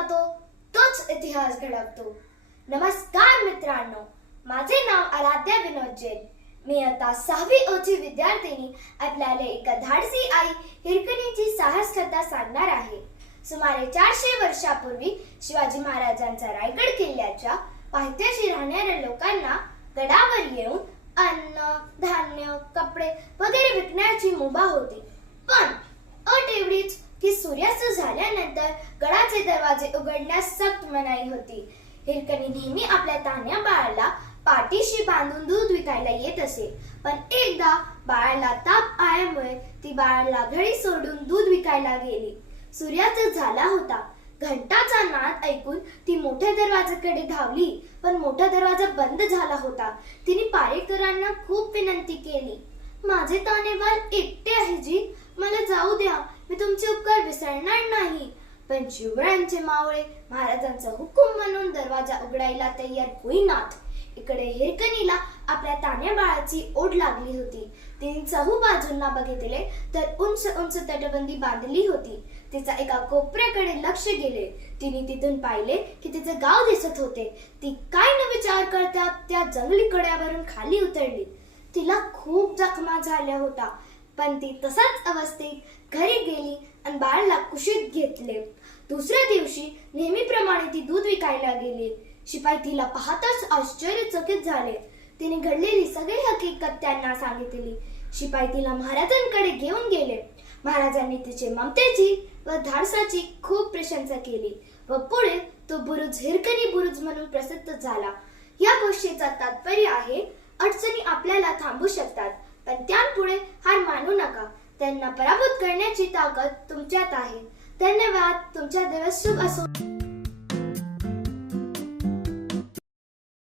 जातो तोच इतिहास घडवतो। नमस्कार मित्रांनो, माझे नाव आराध्या विनोद जैन। मी आता 6वी ओची विद्यार्थिनी आपल्याला एका धाडसी आई हिरकणीची साहस कथा सांगणार आहे। सुमारे 400 वर्षापूर्वी शिवाजी महाराजांचा रायगड किल्ल्याच्या पायथ्याशी राहणाऱ्या लोकांना गडावर येऊन अन्न, धान्य, कपडे वगैरे विकण्याची मुभा होती। पण अट एवढीच की सूर्यास्त झाल्यानंतर गडाचे दरवाजे उघडण्यास सक्त मनाई होती। हिरकणी नेहमी आपल्या तान्ह्या बाळाला पाठीशी बांधून दूध विकायला येत असे, पण एकदा बाळाला ताप आल्यामुळे ती बाळाला घरी सोडून दूध विकायला गेली। सूर्यास्त झाला होता। घंटाचा नाद ऐकून ती मोठ्या दरवाजाकडे धावली, पण मोठा दरवाजा बंद झाला होता। तिने पारेकरांना खूप विनंती केली, माझे तान्हे बाळ एकटे आहे जी, मला जाऊ द्या, मी तुमचे उपकार विसरणार नाही। पण शिवरायांचे मावळे महाराजांचा हुकूम म्हणून दरवाजा उघडायला तयार होईनात। इकडे हिरकणीला आपल्या तान्ह्या बाळाची ओढ लागली होती। तिने चहू बाजूंना बघितले तर उंच उंच तटबंदी बांधली होती। तिचा एका कोपऱ्याकडे लक्ष गेले। तिने तिथून पाहिले की तिचे गाव दिसत होते। ती काय न विचार करता त्या जंगली कड्यावरून खाली उतरली। तिला खूप जखमा झाल्या होत्या, पण ती तसाच अवस्थेत घरी गेली आणि बाळाला कुशीत घेतले। दुसऱ्या दिवशी नेहमीप्रमाणे ती दूध विकायला गेली। शिपाई तिला पाहताच आश्चर्यचकित झाले। तिने घडलेली सगळी हकीकत त्यांना सांगितली। शिपाई तिला महाराजांकडे घेऊन गेले। महाराजांनी तिचे ममतेची व धाडसाची खूप प्रशंसा केली व पुढे तो बुरुज हिरकणी बुरुज म्हणून प्रसिद्ध झाला। या गोष्टीचा तात्पर्य आहे, अडचणी आपल्याला थांबू शकतात, पण त्यापुढे हार मानू नका। त्यांना पराभूत करण्याची ताकद तुमच्यात आहे। धन्यवाद। तुमचा दिवस शुभ असो।